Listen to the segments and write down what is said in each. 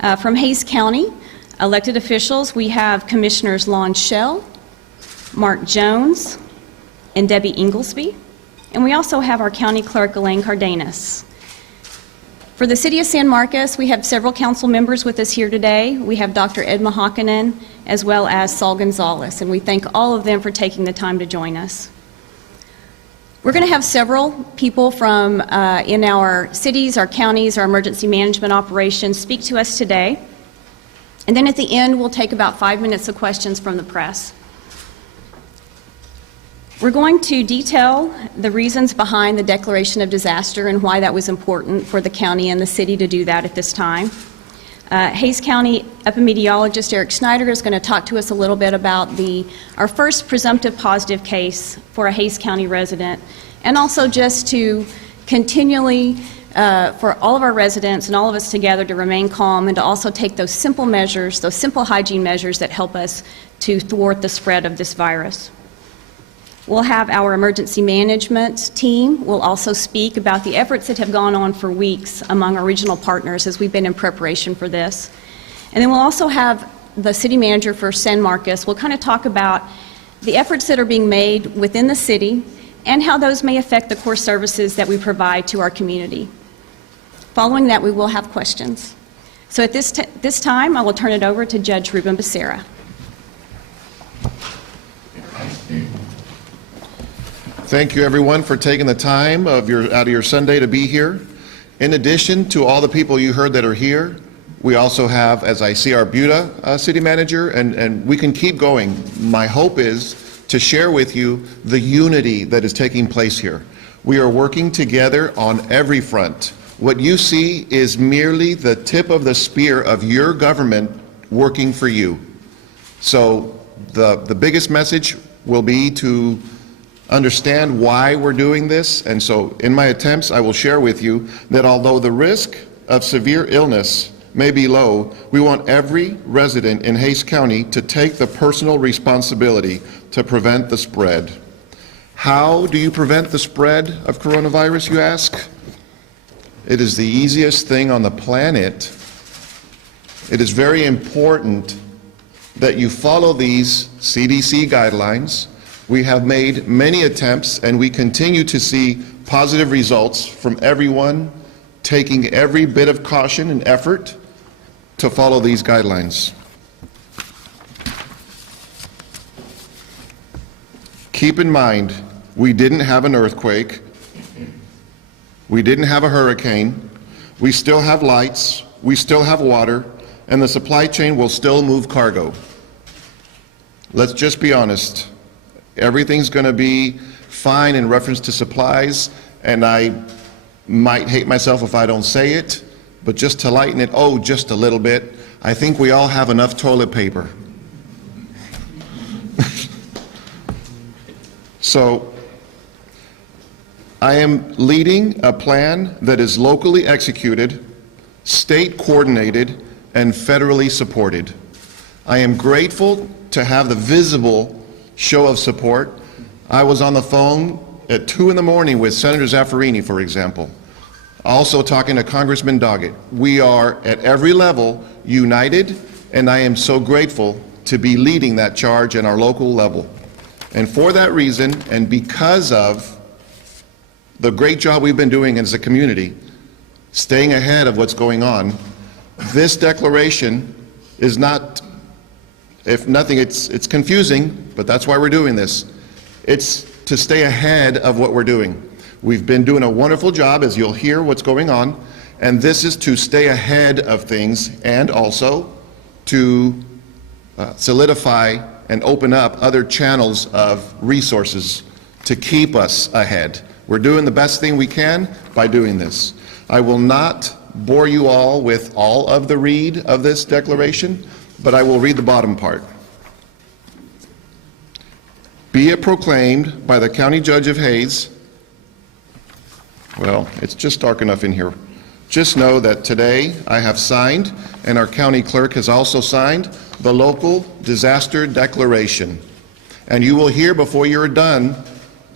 From Hays County, elected officials, we have Commissioners Lon Schell, Mark Jones, and Debbie Inglesby. And we also have our County Clerk, Elaine Cardenas. For the City of San Marcos, we have several council members with us here today. We have Dr. Ed Mahakanen, as well as Saul Gonzalez, and we thank all of them for taking the time to join us. We're going to have several people from in our cities, our counties, our emergency management operations speak to us today. And then at the end, we'll take about 5 minutes of questions from the press. We're going to detail the reasons behind the declaration of disaster and why that was important for the county and the city to do that at this time. Hays County epidemiologist Eric Schneider is going to talk to us a little bit about our first presumptive positive case for a Hays County resident, and also just to continually, for all of our residents and all of us together, to remain calm and to also take those simple measures, those simple hygiene measures that help us to thwart the spread of this virus. We'll have our emergency management team will also speak about the efforts that have gone on for weeks among our regional partners as we've been in preparation for this. And then we'll also have the city manager for San Marcos. We'll kind of talk about the efforts that are being made within the city and how those may affect the core services that we provide to our community. Following that, we will have questions. So at this time, I will turn it over to Judge Ruben Becerra. Thank you, everyone, for taking the time out of your Sunday to be here. In addition to all the people you heard that are here, we also have, as I see, our Buda city manager, and we can keep going. My hope is to share with you the unity that is taking place here. We are working together on every front. What you see is merely the tip of the spear of your government working for you. So the biggest message will be to understand why we're doing this, and so in my attempts I will share with you that although the risk of severe illness may be low, we want every resident in Hays County to take the personal responsibility to prevent the spread. How do you prevent the spread of coronavirus, you ask? It is the easiest thing on the planet. It is very important that you follow these CDC guidelines. We have made many attempts, and we continue to see positive results from everyone taking every bit of caution and effort to follow these guidelines. Keep in mind, we didn't have an earthquake, we didn't have a hurricane, we still have lights, we still have water, and the supply chain will still move cargo. Let's just be honest. Everything's going to be fine in reference to supplies, and I might hate myself if I don't say it, but just to lighten it, just a little bit, I think we all have enough toilet paper. So, I am leading a plan that is locally executed, state coordinated, and federally supported. I am grateful to have the visible show of support. I was on the phone at 2 in the morning with Senator Zaffirini, for example, also talking to Congressman Doggett. We are at every level united, and I am so grateful to be leading that charge at our local level. And for that reason, and because of the great job we've been doing as a community, staying ahead of what's going on, this declaration is not, if nothing, it's confusing, but that's why we're doing this. It's to stay ahead of what we're doing. We've been doing a wonderful job, as you'll hear what's going on, and this is to stay ahead of things and also to solidify and open up other channels of resources to keep us ahead. We're doing the best thing we can by doing this. I will not bore you all with all of the read of this declaration, but I will read the bottom part. Be it proclaimed by the County Judge of Hays, well, it's just dark enough in here. Just know that today I have signed, and our county clerk has also signed, the local disaster declaration. And you will hear before you're done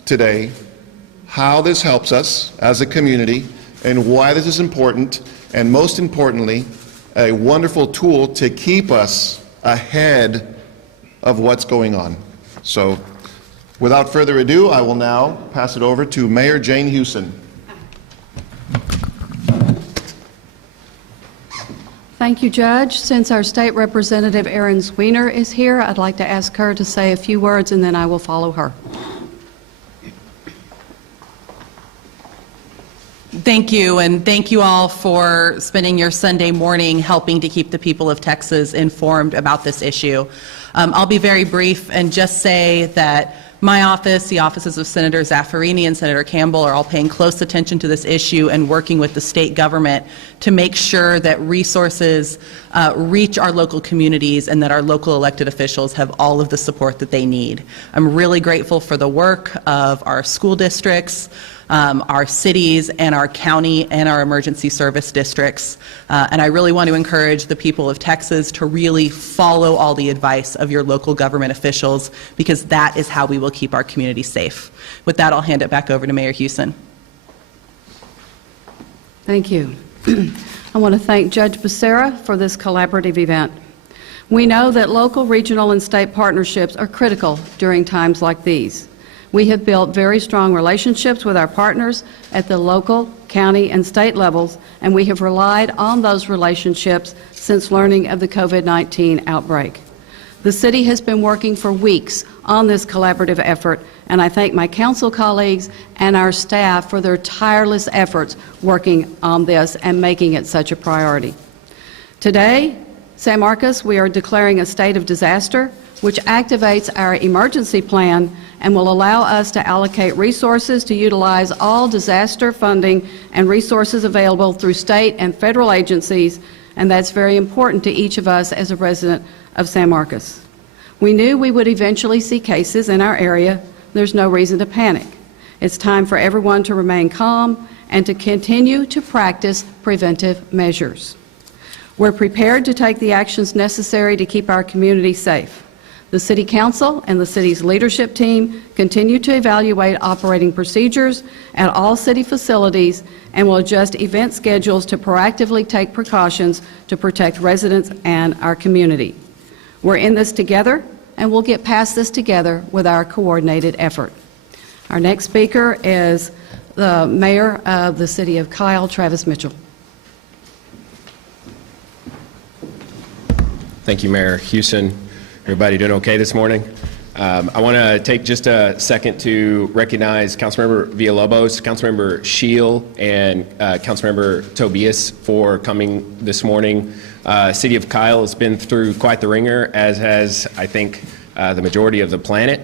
today how this helps us as a community and why this is important, and most importantly, a wonderful tool to keep us ahead of what's going on. So, without further ado, I will now pass it over to Mayor Jane Hewson. Thank you, Judge. Since our State Representative Erin Zwiener is here, I'd like to ask her to say a few words, and then I will follow her. Thank you, and thank you all for spending your Sunday morning helping to keep the people of Texas informed about this issue. I'll be very brief and just say that my office, the offices of Senator Zaffarini and Senator Campbell, are all paying close attention to this issue and working with the state government to make sure that resources reach our local communities and that our local elected officials have all of the support that they need. I'm really grateful for the work of our school districts, our cities, and our county and our emergency service districts. And I really want to encourage the people of Texas to really follow all the advice of your local government officials, because that is how we will keep our community safe. With that, I'll hand it back over to Mayor Hewson. Thank you. I want to thank Judge Becerra for this collaborative event. We know that local, regional, and state partnerships are critical during times like these. We have built very strong relationships with our partners at the local, county, and state levels, and we have relied on those relationships since learning of the COVID-19 outbreak. The city has been working for weeks on this collaborative effort, and I thank my council colleagues and our staff for their tireless efforts working on this and making it such a priority. Today, San Marcos, we are declaring a state of disaster, which activates our emergency plan and will allow us to allocate resources to utilize all disaster funding and resources available through state and federal agencies, and that's very important to each of us as a resident of San Marcos. We knew we would eventually see cases in our area. There's no reason to panic. It's time for everyone to remain calm and to continue to practice preventive measures. We're prepared to take the actions necessary to keep our community safe. The City Council and the city's leadership team continue to evaluate operating procedures at all city facilities and will adjust event schedules to proactively take precautions to protect residents and our community. We're in this together, and we'll get past this together with our coordinated effort. Our next speaker is the Mayor of the City of Kyle, Travis Mitchell. Thank you, Mayor Hewson. Everybody doing okay this morning? I want to take just a second to recognize Councilmember Villalobos, Councilmember Scheel, and Councilmember Tobias for coming this morning. City of Kyle has been through quite the ringer, as has, I think, the majority of the planet.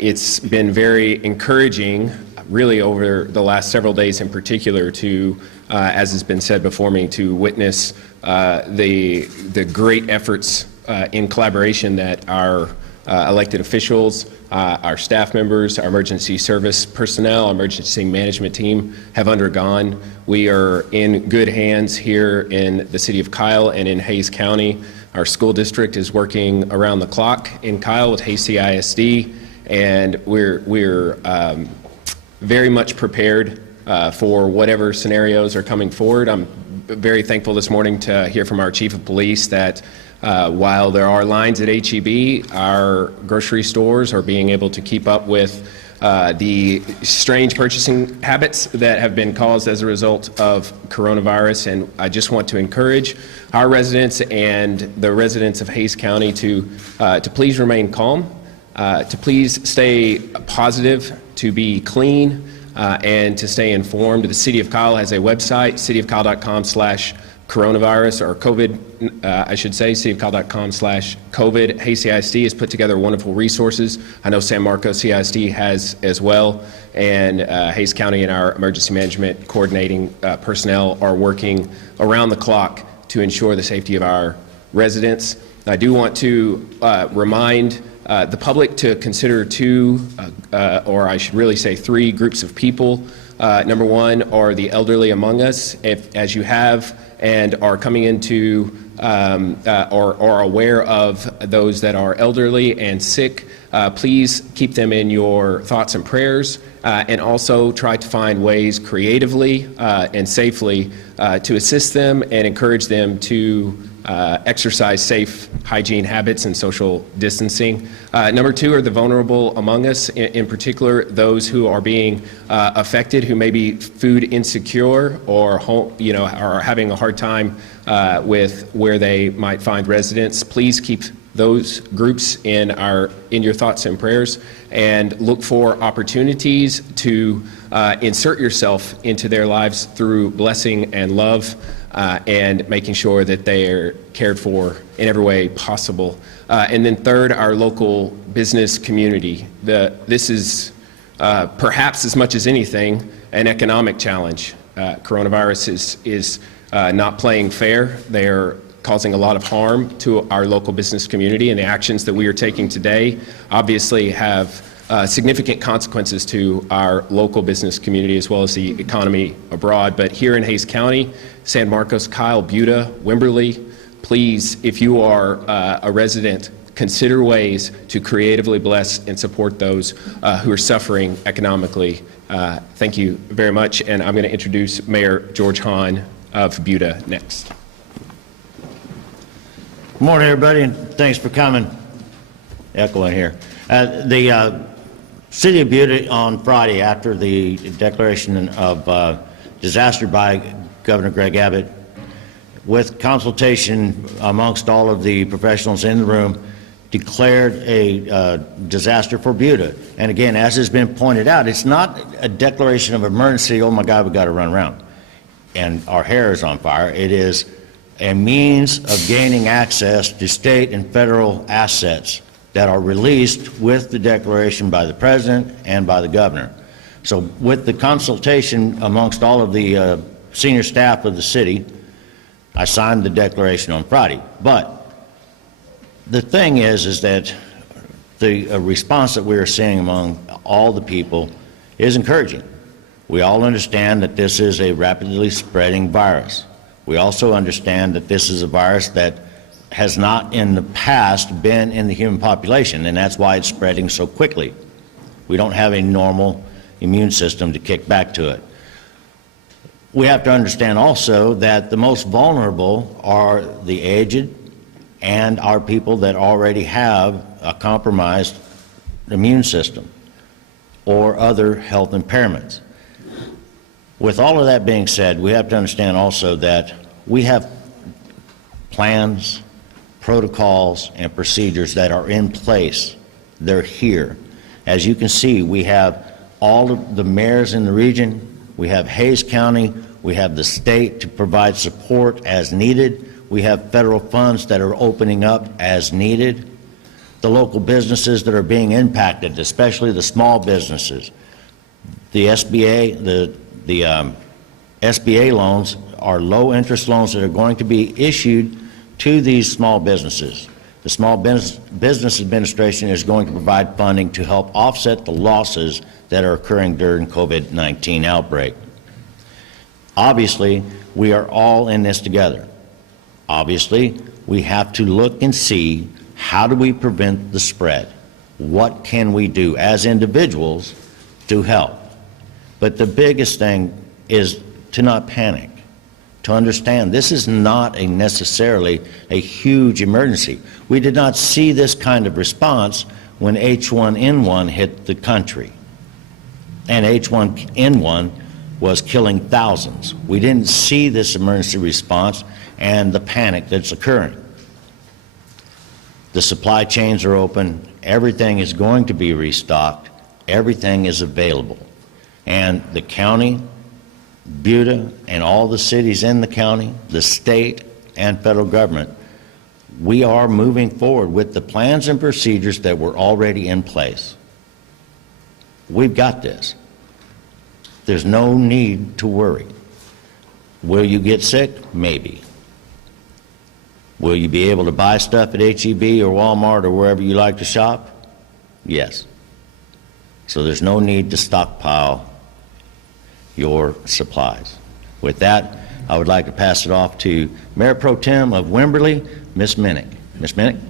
It's been very encouraging, really over the last several days in particular, to, as has been said before me, to witness the great efforts in collaboration that our elected officials, our staff members, our emergency service personnel, our emergency management team have undergone. We are in good hands here in the city of Kyle and in Hays County. Our school district is working around the clock in Kyle with Hays CISD, and we're very much prepared for whatever scenarios are coming forward. I'm very thankful this morning to hear from our chief of police that while there are lines at HEB, our grocery stores are being able to keep up with the strange purchasing habits that have been caused as a result of coronavirus. And I just want to encourage our residents and the residents of Hays County to please remain calm, to please stay positive, to be clean, and to stay informed. The City of Kyle has a website, cityofkyle.com/coronavirus, or COVID, I should say, cityofkyle.com/COVID. Hays CISD has put together wonderful resources. I know San Marcos CISD has as well, and Hays County and our emergency management coordinating personnel are working around the clock to ensure the safety of our residents. I do want to remind the public to consider two, or I should really say three groups of people Number one are the elderly among us. As you have and are coming into or are aware of those that are elderly and sick, please keep them in your thoughts and prayers, and also try to find ways creatively and safely to assist them and encourage them to exercise safe hygiene habits and social distancing. Number two are the vulnerable among us, in particular those who are being affected, who may be food insecure or are having a hard time with where they might find residence. Please keep those groups in your thoughts and prayers, and look for opportunities to insert yourself into their lives through blessing and love, and making sure that they are cared for in every way possible. And then third, our local business community. This is perhaps as much as anything an economic challenge. Coronavirus is not playing fair. They're causing a lot of harm to our local business community, and the actions that we are taking today obviously have significant consequences to our local business community as well as the economy abroad. But here in Hays County, San Marcos, Kyle, Buda, Wimberley, please, if you are a resident, consider ways to creatively bless and support those who are suffering economically. Thank you very much, and I'm going to introduce Mayor George Hahn of Buda next. Good morning, everybody, and thanks for coming. Echoing here. The City of Buda on Friday, after the declaration of disaster by Governor Greg Abbott, with consultation amongst all of the professionals in the room, declared a disaster for Buda. And again, as has been pointed out, it's not a declaration of emergency, oh my God, we got to run around and our hair is on fire. It is a means of gaining access to state and federal assets that are released with the declaration by the President and by the Governor. So with the consultation amongst all of the senior staff of the city, I signed the declaration on Friday. But the thing is that the response that we are seeing among all the people is encouraging. We all understand that this is a rapidly spreading virus. We also understand that this is a virus that has not in the past been in the human population, and that's why it's spreading so quickly. We don't have a normal immune system to kick back to it. We have to understand also that the most vulnerable are the aged and our people that already have a compromised immune system or other health impairments. With all of that being said, we have to understand also that we have plans, protocols, and procedures that are in place. They're here. As you can see, we have all of the mayors in the region, we have Hays County, we have the state to provide support as needed, we have federal funds that are opening up as needed, the local businesses that are being impacted, especially the small businesses. The SBA, the SBA loans are low interest loans that are going to be issued to these small businesses. The Small Business Administration is going to provide funding to help offset the losses that are occurring during COVID-19 outbreak. Obviously, we are all in this together. Obviously, we have to look and see, how do we prevent the spread? What can we do as individuals to help? But the biggest thing is to not panic, to understand this is not necessarily a huge emergency. We did not see this kind of response when H1N1 hit the country. And H1N1 was killing thousands. We didn't see this emergency response and the panic that's occurring. The supply chains are open. Everything is going to be restocked. Everything is available. And the county, Buda, and all the cities in the county, the state and federal government, we are moving forward with the plans and procedures that were already in place. We've got this. There's no need to worry. Will you get sick? Maybe. Will you be able to buy stuff at H-E-B or Walmart or wherever you like to shop? Yes. So there's no need to stockpile your supplies. With that, I would like to pass it off to Mayor Pro Tem of Wimberley, Ms. Minnick. Ms. Minnick?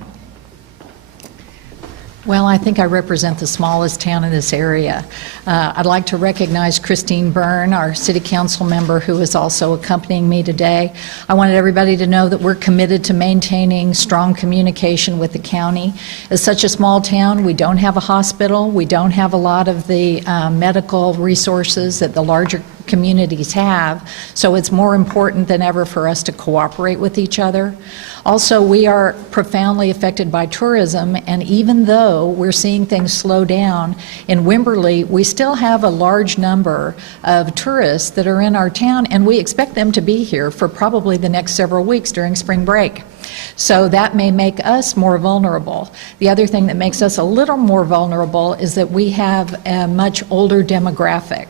Well, I think I represent the smallest town in this area. I'd like to recognize Christine Byrne, our city council member, who is also accompanying me today. I wanted everybody to know that we're committed to maintaining strong communication with the county. As such a small town, we don't have a hospital. We don't have a lot of the medical resources that the larger communities have, so it's more important than ever for us to cooperate with each other. Also, we are profoundly affected by tourism, and even though we're seeing things slow down, in Wimberley, we still have a large number of tourists that are in our town, and we expect them to be here for probably the next several weeks during spring break. So that may make us more vulnerable. The other thing that makes us a little more vulnerable is that we have a much older demographic.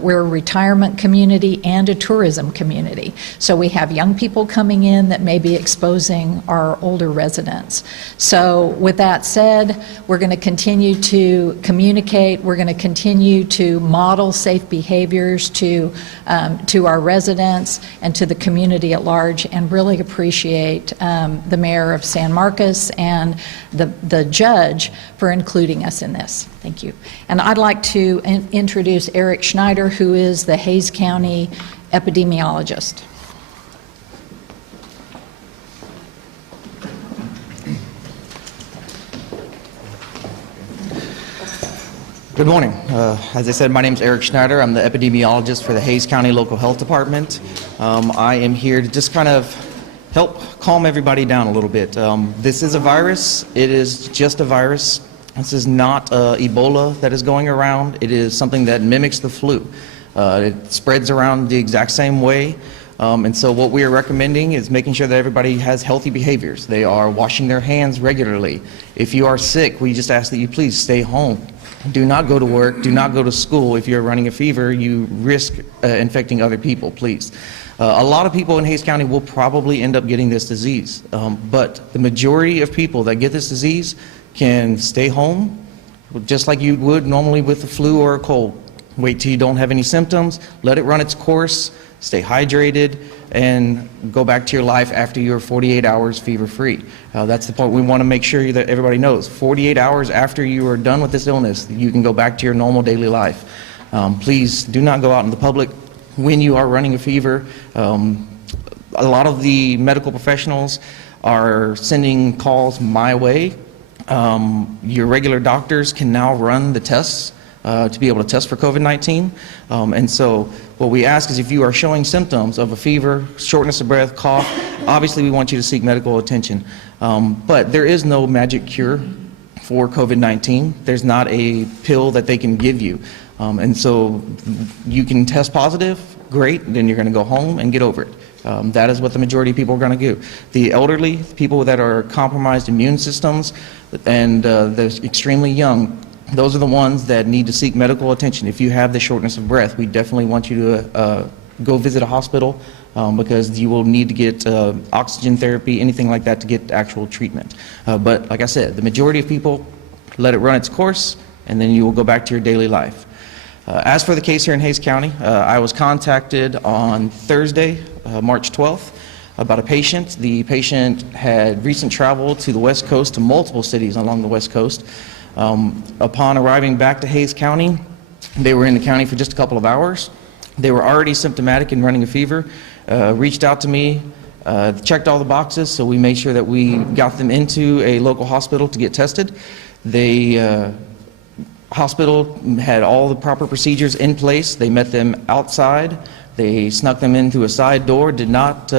We're a retirement community and a tourism community. So we have young people coming in that may be exposing our older residents. So with that said, we're going to continue to communicate. We're going to continue to model safe behaviors to our residents and to the community at large, and really appreciate the mayor of San Marcos and the judge for including us in this. Thank you. And I'd like to introduce Eric Schneider, who is the Hays County epidemiologist. Good morning. As I said, my name is Eric Schneider. I'm the epidemiologist for the Hays County Local Health Department. I am here to just kind of help calm everybody down a little bit. This is a virus. It is just a virus. This is not Ebola that is going around. It is something that mimics the flu. It spreads around the exact same way. And so what we are recommending is making sure that everybody has healthy behaviors. They are washing their hands regularly. If you are sick, we just ask that you please stay home. Do not go to work. Do not go to school. If you're running a fever, you risk infecting other people, please. A lot of people in Hays County will probably end up getting this disease, but the majority of people that get this disease can stay home, just like you would normally with the flu or a cold. Wait till you don't have any symptoms, let it run its course, stay hydrated, and go back to your life after you're 48 hours fever-free. That's the point we want to make sure that everybody knows. 48 hours after you are done with this illness, you can go back to your normal daily life. Please do not go out in the public when you are running a fever. A lot of the medical professionals are sending calls my way. Your regular doctors can now run the tests to be able to test for COVID-19. And so what we ask is if you are showing symptoms of a fever, shortness of breath, cough, obviously we want you to seek medical attention. But there is no magic cure for COVID-19. There's not a pill that they can give you. And so you can test positive, great, then you're going to go home and get over it. That is what the majority of people are going to do. The elderly, people that are compromised immune systems, and the extremely young, those are the ones that need to seek medical attention. If you have the shortness of breath, we definitely want you to go visit a hospital because you will need to get oxygen therapy, anything like that to get actual treatment. But like I said, the majority of people let it run its course, and then you will go back to your daily life. As for the case here in Hays County, I was contacted on Thursday, March 12th, about a patient. The patient had recent travel to the West Coast, to multiple cities along the West Coast. Upon arriving back to Hays County, they were in the county for just a couple of hours. They were already symptomatic and running a fever, reached out to me, checked all the boxes, so we made sure that we got them into a local hospital to get tested. Hospital had all the proper procedures in place. They met them outside. They snuck them in through a side door, did not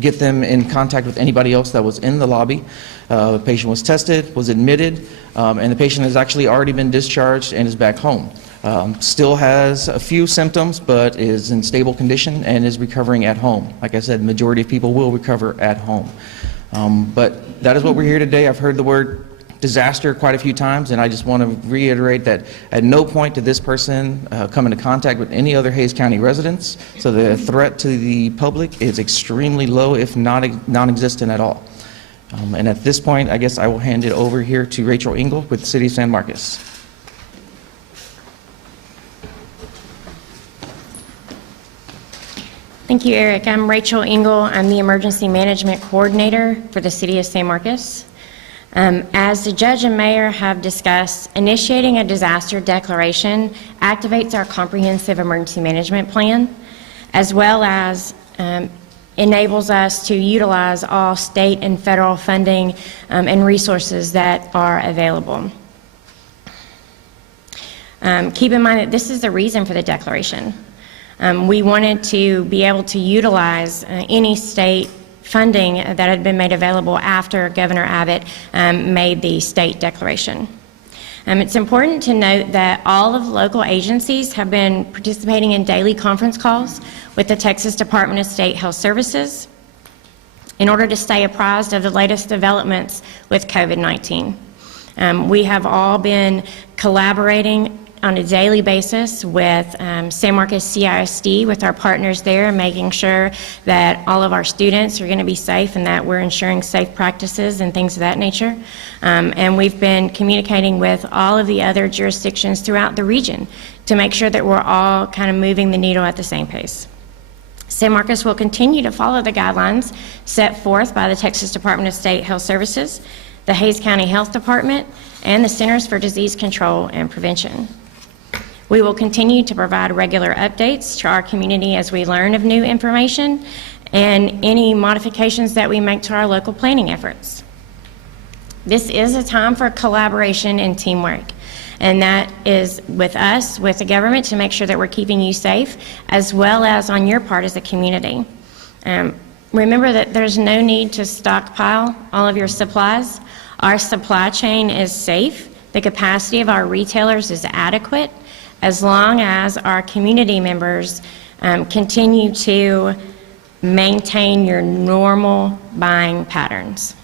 get them in contact with anybody else that was in the lobby. The patient was tested, was admitted, and the patient has actually already been discharged and is back home. Still has a few symptoms, but is in stable condition and is recovering at home. Like I said, the majority of people will recover at home. But that is what we're here today. I've heard the word disaster quite a few times, and I just want to reiterate that at no point did this person come into contact with any other Hays County residents, so the threat to the public is extremely low, if not non-existent at all. And at this point, I guess I will hand it over here to Rachel Engel with the City of San Marcos. Thank you, Eric. I'm Rachel Engel. I'm the Emergency Management Coordinator for the City of San Marcos. As the Judge and Mayor have discussed, initiating a disaster declaration activates our comprehensive emergency management plan, as well as enables us to utilize all state and federal funding and resources that are available. Keep in mind that this is the reason for the declaration. We wanted to be able to utilize any state funding that had been made available after Governor Abbott made the state declaration. It's important to note that all of the local agencies have been participating in daily conference calls with the Texas Department of State Health Services in order to stay apprised of the latest developments with COVID-19. We have all been collaborating on a daily basis with San Marcos CISD, with our partners there, and making sure that all of our students are going to be safe and that we're ensuring safe practices and things of that nature. And we've been communicating with all of the other jurisdictions throughout the region to make sure that we're all kind of moving the needle at the same pace. San Marcos will continue to follow the guidelines set forth by the Texas Department of State Health Services, the Hays County Health Department, and the Centers for Disease Control and Prevention. We will continue to provide regular updates to our community as we learn of new information and any modifications that we make to our local planning efforts. This is a time for collaboration and teamwork, and that is with us, with the government, to make sure that we're keeping you safe, as well as on your part as a community. Remember that there's no need to stockpile all of your supplies. Our supply chain is safe. The capacity of our retailers is adequate, as long as our community members continue to maintain your normal buying patterns.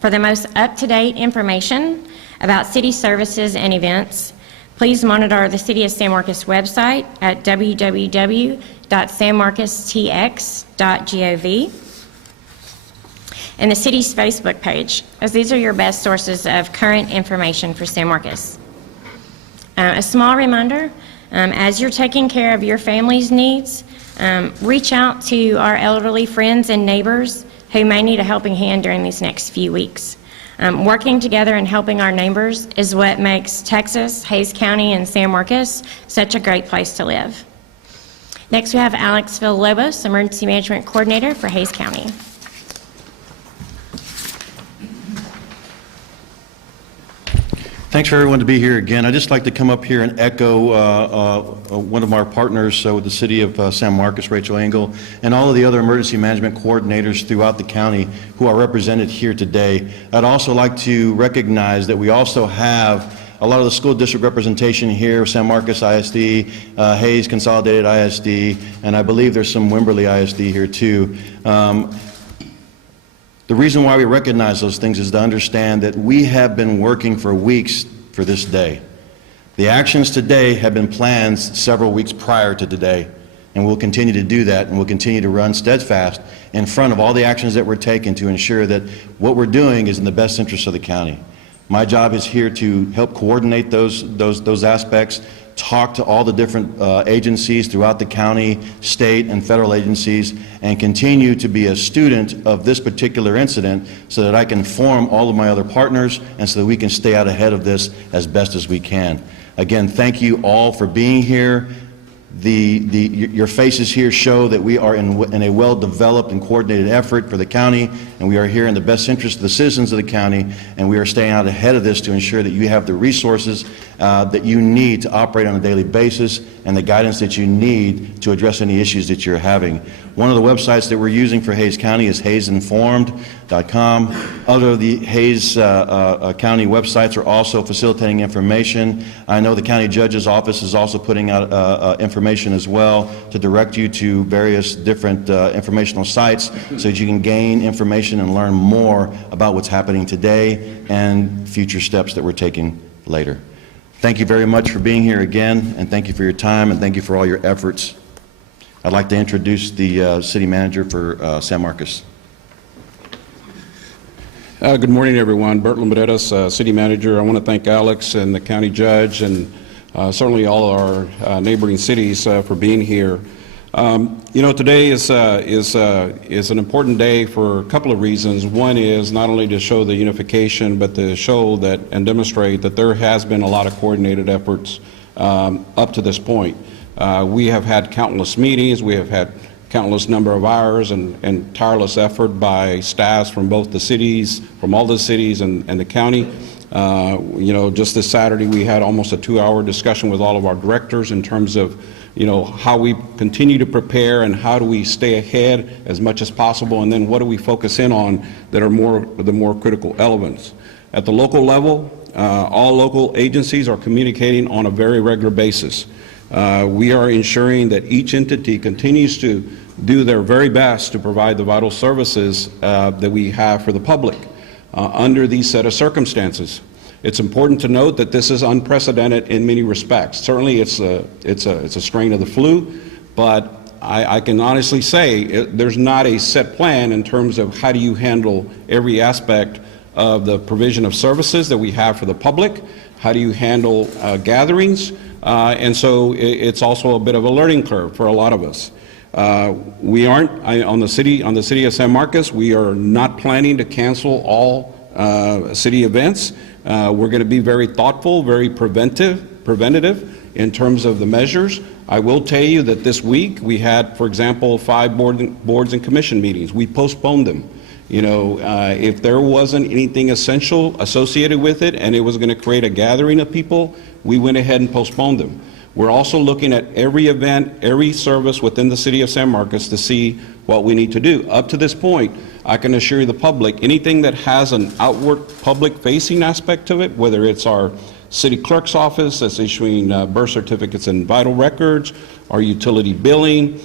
For the most up-to-date information about city services and events, please monitor the City of San Marcos website at www.sanmarcostx.gov and the city's Facebook page, as these are your best sources of current information for San Marcos. A small reminder, as you're taking care of your family's needs, reach out to our elderly friends and neighbors who may need a helping hand during these next few weeks. Working together and helping our neighbors is what makes Texas, Hays County, and San Marcos such a great place to live. Next, we have Alex Villalobos, Emergency Management Coordinator for Hays County. Thanks for everyone to be here again. I'd just like to come up here and echo one of our partners with the City of San Marcos, Rachel Engel, and all of the other emergency management coordinators throughout the county who are represented here today. I'd also like to recognize that we also have a lot of the school district representation here, San Marcos ISD, Hays Consolidated ISD, and I believe there's some Wimberley ISD here too. The reason why we recognize those things is to understand that we have been working for weeks for this day. The actions today have been planned several weeks prior to today, and we'll continue to do that, and we'll continue to run steadfast in front of all the actions that we're taking to ensure that what we're doing is in the best interest of the county. My job is here to help coordinate those aspects, talk to all the different agencies throughout the county, state, and federal agencies, and continue to be a student of this particular incident so that I can inform all of my other partners and so that we can stay out ahead of this as best as we can. Again, thank you all for being here. Your faces here show that we are in a well-developed and coordinated effort for the county, and we are here in the best interest of the citizens of the county, and we are staying out ahead of this to ensure that you have the resources that you need to operate on a daily basis and the guidance that you need to address any issues that you're having. One of the websites that we're using for Hays County is haysinformed.com. Other of the Hays County websites are also facilitating information. I know the county judge's office is also putting out information as well to direct you to various different informational sites so that you can gain information and learn more about what's happening today and future steps that we're taking later. Thank you very much for being here again, and thank you for your time, and thank you for all your efforts. I'd like to introduce the city manager for San Marcos. Good morning, everyone. Bert Lambedetas, city manager. I want to thank Alex and the county judge and certainly all our neighboring cities for being here. Today is an important day for a couple of reasons. One is not only to show the unification, but to show that and demonstrate that there has been a lot of coordinated efforts up to this point. We have had countless meetings. We have had countless number of hours and tireless effort by staffs from both the cities, from all the cities and the county. Just this Saturday, we had almost a 2-hour discussion with all of our directors in terms of, how we continue to prepare and how do we stay ahead as much as possible, and then what do we focus in on that are the more critical elements. At the local level, all local agencies are communicating on a very regular basis. We are ensuring that each entity continues to do their very best to provide the vital services that we have for the public under these set of circumstances. It's important to note that this is unprecedented in many respects. Certainly it's a strain of the flu, but I can honestly say there's not a set plan in terms of how do you handle every aspect of the provision of services that we have for the public, how do you handle gatherings, and so it's also a bit of a learning curve for a lot of us. We aren't, on the city of San Marcos, we are not planning to cancel all city events. We're going to be very thoughtful, very preventative in terms of the measures. I will tell you that this week we had, for example, 5 boards and commission meetings. We postponed them. If there wasn't anything essential associated with it and it was going to create a gathering of people, we went ahead and postponed them. We're also looking at every event, every service within the city of San Marcos to see what we need to do. Up to this point, I can assure you the public, anything that has an outward public-facing aspect to it, whether it's our city clerk's office that's issuing birth certificates and vital records, our utility billing,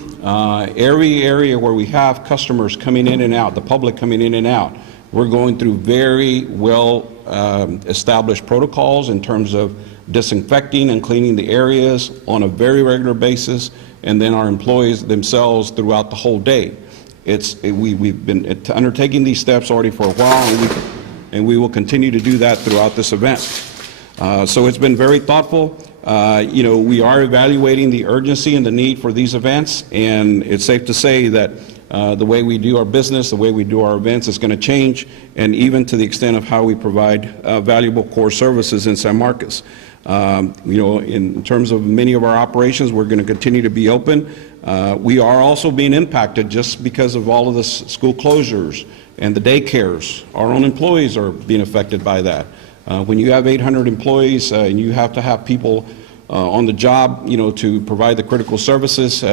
every area where we have customers coming in and out, the public coming in and out, we're going through very well established protocols in terms of disinfecting and cleaning the areas on a very regular basis, and then our employees themselves throughout the whole day. We've been undertaking these steps already for a while, and we will continue to do that throughout this event. So it's been very thoughtful. We are evaluating the urgency and the need for these events, and it's safe to say that the way we do our business, the way we do our events is going to change, and even to the extent of how we provide valuable core services in San Marcos. In terms of many of our operations, we're going to continue to be open. We are also being impacted just because of all of the school closures and the daycares. Our own employees are being affected by that. When you have 800 employees and you have to have people on the job, to provide the critical services,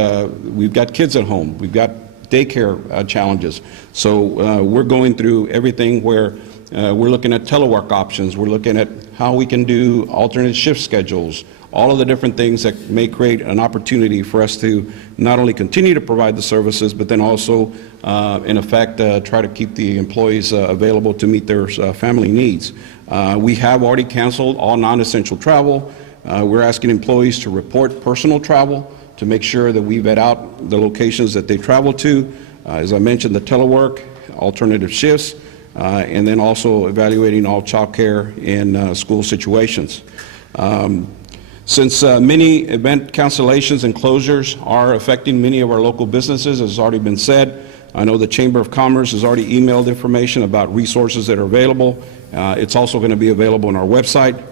we've got kids at home. We've got daycare challenges. So we're going through everything where we're looking at telework options. We're looking at how we can do alternate shift schedules, all of the different things that may create an opportunity for us to not only continue to provide the services, but then also, in effect, try to keep the employees available to meet their family needs. We have already canceled all non-essential travel. We're asking employees to report personal travel to make sure that we vet out the locations that they travel to. As I mentioned, the telework, alternative shifts, and then also evaluating all child care in school situations. Since many event cancellations and closures are affecting many of our local businesses, as has already been said, I know the Chamber of Commerce has already emailed information about resources that are available. It's also going to be available on our website.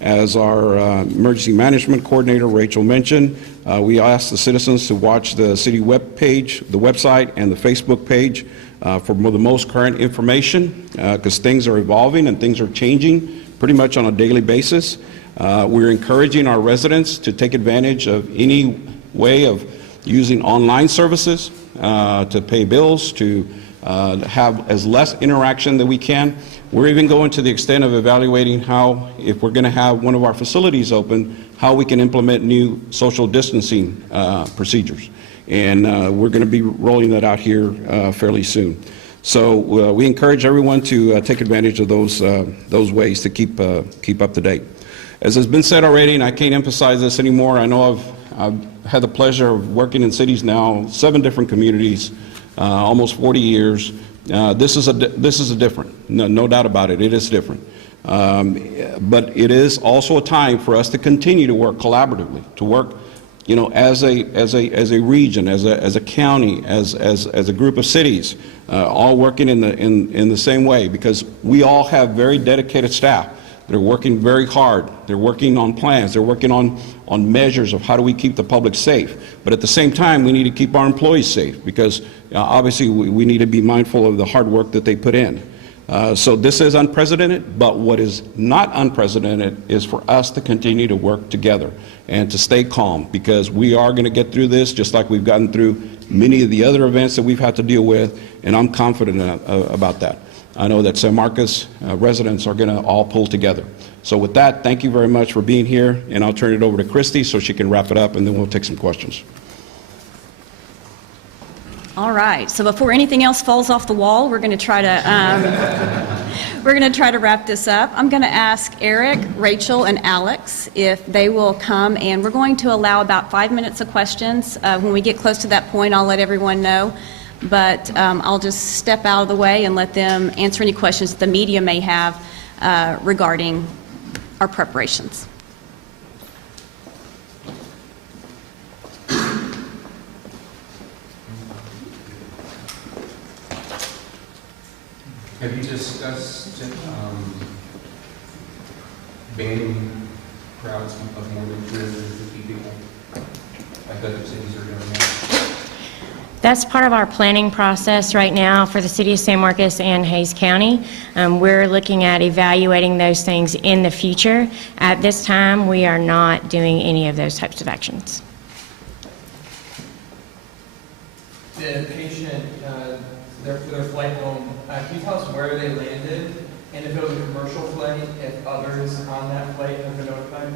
As our emergency management coordinator, Rachel, mentioned, we asked the citizens to watch the city web page, the website, and the Facebook page for the most current information, because things are evolving and things are changing pretty much on a daily basis. We're encouraging our residents to take advantage of any way of using online services to pay bills, to have as less interaction that we can. We're even going to the extent of evaluating how, if we're going to have one of our facilities open, how we can implement new social distancing procedures. And we're going to be rolling that out here fairly soon. So we encourage everyone to take advantage of those ways to keep up to date. As has been said already, and I can't emphasize this anymore, I know I've had the pleasure of working in cities now, 7 different communities, almost 40 years. This is a different, no doubt about it. It is different, but it is also a time for us to continue to work collaboratively, to work, as a region, as a county, as a group of cities, all working in the same way, because we all have very dedicated staff. They're working very hard. They're working on plans. They're working on measures of how do we keep the public safe. But at the same time, we need to keep our employees safe, because obviously we need to be mindful of the hard work that they put in. So this is unprecedented, but what is not unprecedented is for us to continue to work together and to stay calm, because we are going to get through this just like we've gotten through many of the other events that we've had to deal with, and I'm confident about that. I know that San Marcos residents are going to all pull together. So with that, thank you very much for being here, and I'll turn it over to Christy so she can wrap it up, and then we'll take some questions. All right, so before anything else falls off the wall, we're going to try to wrap this up. I'm going to ask Eric, Rachel, and Alex if they will come, and we're going to allow about 5 minutes of questions. When we get close to that point, I'll let everyone know, but I'll just step out of the way and let them answer any questions that the media may have regarding our preparations. Have you discussed banning crowds of more than 250 people like other cities are doing now? That's part of our planning process right now for the city of San Marcos and Hays County. We're looking at evaluating those things in the future. At this time, we are not doing any of those types of actions. The patient, their flight home, can you tell us where they landed, and if it was a commercial flight, if others on that flight have been notified?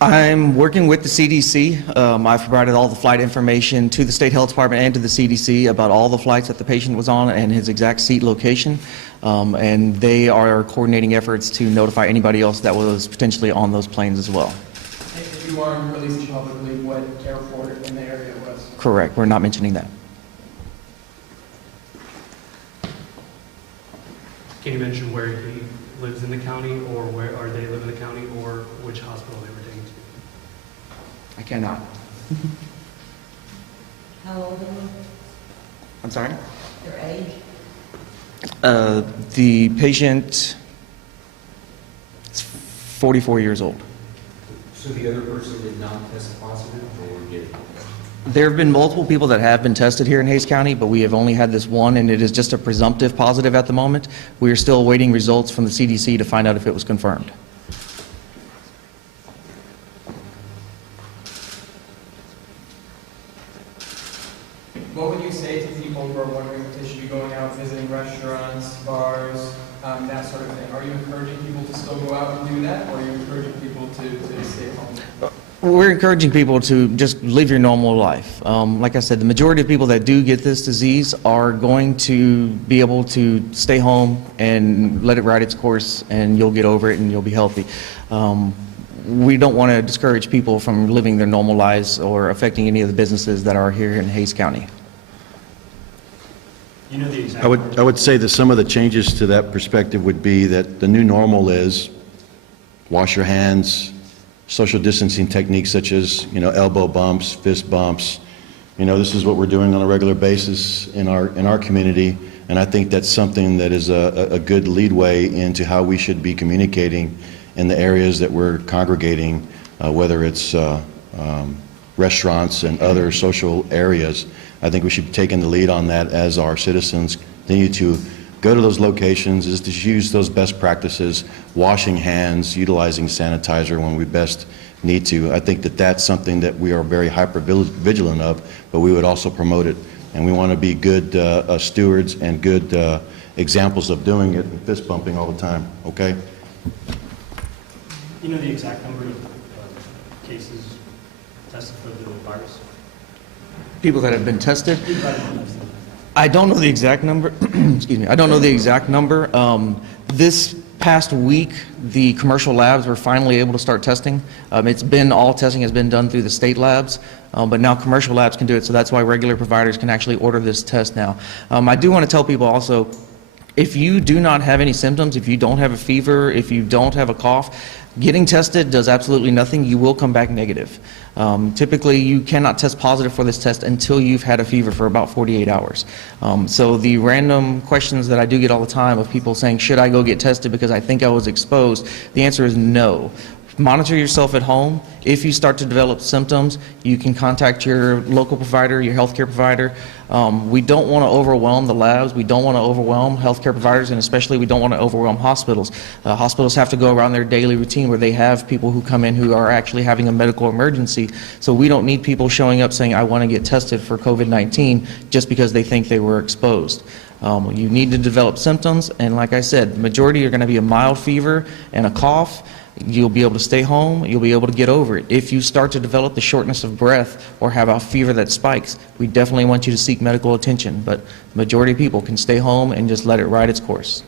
I'm working with the CDC. I've provided all the flight information to the State Health Department and to the CDC about all the flights that the patient was on and his exact seat location. And they are coordinating efforts to notify anybody else that was potentially on those planes as well. If you aren't releasing publicly what airport in the area it was? Correct. We're not mentioning that. Can you mention where he lives in the county, or where, or they live in the county, or which hospital they were taken to? I cannot. How old are you? I'm sorry? Your age? The patient is 44 years old. So the other person did not test positive, or did? There have been multiple people that have been tested here in Hays County, but we have only had this one, and it is just a presumptive positive at the moment. We are still awaiting results from the CDC to find out if it was confirmed. What would you say to people who are wondering if they should be going out, visiting restaurants, bars, that sort of thing? Are you encouraging people to still go out and do that, or are you encouraging people to stay home? We're encouraging people to just live your normal life. Like I said, the majority of people that do get this disease are going to be able to stay home and let it ride its course, and you'll get over it and you'll be healthy. We don't want to discourage people from living their normal lives or affecting any of the businesses that are here in Hays County. You know the exact I would say that some of the changes to that perspective would be that the new normal is wash your hands, social distancing techniques such as, elbow bumps, fist bumps. This is what we're doing on a regular basis in our community, and I think that's something that is a good leadway into how we should be communicating in the areas that we're congregating, whether it's restaurants and other social areas. I think we should be taking the lead on that as our citizens continue to go to those locations, is to use those best practices, washing hands, utilizing sanitizer when we best need to. I think that that's something that we are very hyper vigilant of, but we would also promote it. And we want to be good stewards and good examples of doing it and fist bumping all the time, okay? You know the exact number of cases tested for the virus? People that have been tested? I don't know the exact number. Excuse me. I don't know the exact number. This past week, the commercial labs were finally able to start testing. All testing has been done through the state labs, but now commercial labs can do it, so that's why regular providers can actually order this test now. I do want to tell people also, If you do not have any symptoms, if you don't have a fever, if you don't have a cough, getting tested does absolutely nothing. You will come back negative. Typically, you cannot test positive for this test until you've had a fever for about 48 hours. So the random questions that I do get all the time of people saying, should I go get tested because I think I was exposed? The answer is no. Monitor yourself at home. If you start to develop symptoms, you can contact your local provider, your healthcare provider. We don't want to overwhelm the labs. We don't want to overwhelm healthcare providers, and especially we don't want to overwhelm hospitals. Hospitals have to go around their daily routine where they have people who come in who are actually having a medical emergency. So we don't need people showing up saying, I want to get tested for COVID-19 just because they think they were exposed. You need to develop symptoms, and like I said, the majority are going to be a mild fever and a cough. You'll be able to stay home, you'll be able to get over it. If you start to develop the shortness of breath or have a fever that spikes, we definitely want you to seek medical attention, but the majority of people can stay home and just let it ride its course.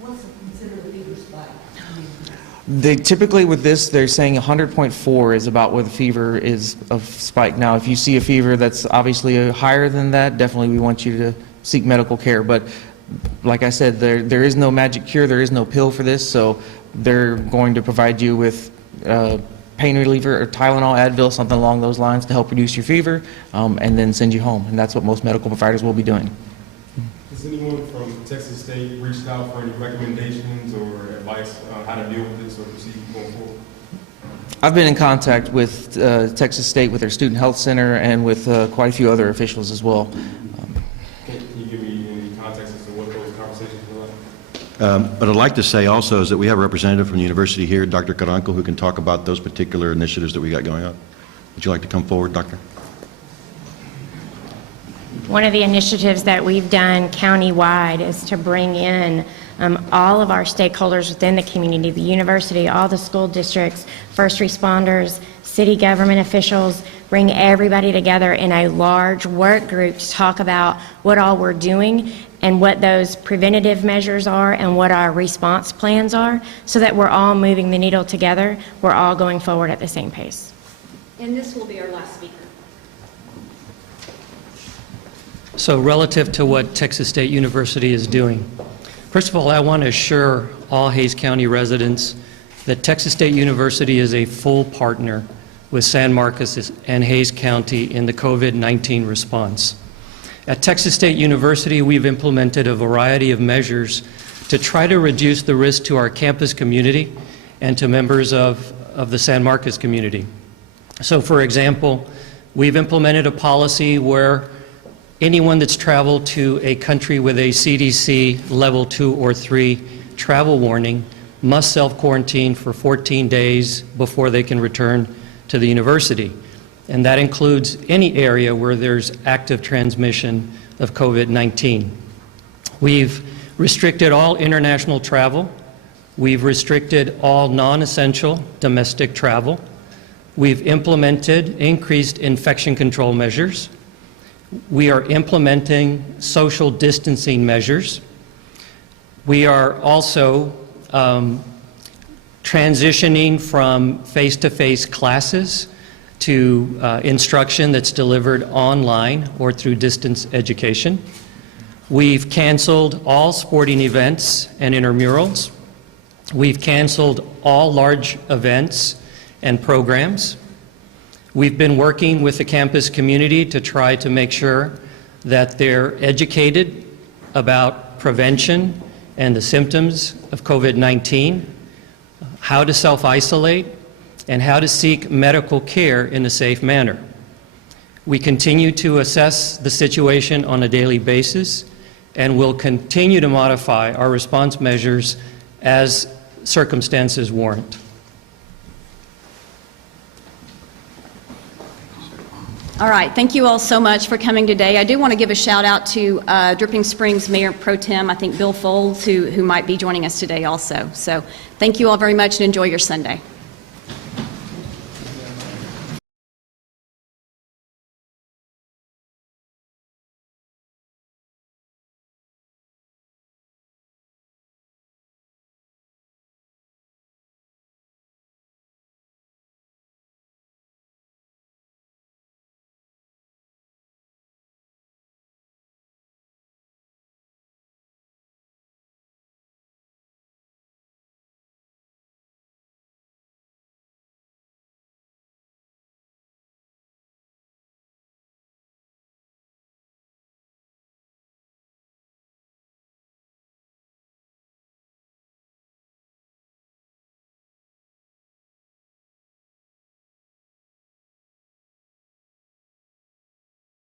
What's considered a fever spike? Typically with this, they're saying 100.4 is about where the fever is of spike. Now, if you see a fever that's obviously higher than that, definitely we want you to seek medical care, but like I said, there is no magic cure, there is no pill for this, so they're going to provide you with pain reliever or Tylenol, Advil, something along those lines to help reduce your fever, and then send you home. And that's what most medical providers will be doing. Has anyone from Texas State reached out for any recommendations or advice on how to deal with this or proceed going forward? I've been in contact with Texas State, with their Student Health Center, and with quite a few other officials as well. Can you give me any context as to what those conversations were like? What I'd like to say also is that we have a representative from the university here, Dr. Carranco, who can talk about those particular initiatives that we got going on. Would you like to come forward, Doctor? One of the initiatives that we've done countywide is to bring in all of our stakeholders within the community, the university, all the school districts, first responders, city government officials, bring everybody together in a large work group to talk about what all we're doing and what those preventative measures are and what our response plans are, so that we're all moving the needle together. We're all going forward at the same pace. And this will be our last speaker. So relative to what Texas State University is doing, first of all, I want to assure all Hays County residents that Texas State University is a full partner with San Marcos and Hays County in the COVID-19 response. At Texas State University, we've implemented a variety of measures to try to reduce the risk to our campus community and to members of the San Marcos community. So for example, we've implemented a policy where anyone that's traveled to a country with a CDC level 2 or 3 travel warning must self-quarantine for 14 days before they can return to the university. And that includes any area where there's active transmission of COVID-19. We've restricted all international travel. We've restricted all non-essential domestic travel. We've implemented increased infection control measures. We are implementing social distancing measures. We are also transitioning from face-to-face classes to instruction that's delivered online or through distance education. We've canceled all sporting events and intramurals. We've canceled all large events and programs. We've been working with the campus community to try to make sure that they're educated about prevention and the symptoms of COVID-19, how to self-isolate, and how to seek medical care in a safe manner. We continue to assess the situation on a daily basis, and will continue to modify our response measures as circumstances warrant. All right, thank you all so much for coming today. I do want to give a shout out to Dripping Springs Mayor Pro Tem, I think Bill Folds, who might be joining us today also. So thank you all very much and enjoy your Sunday.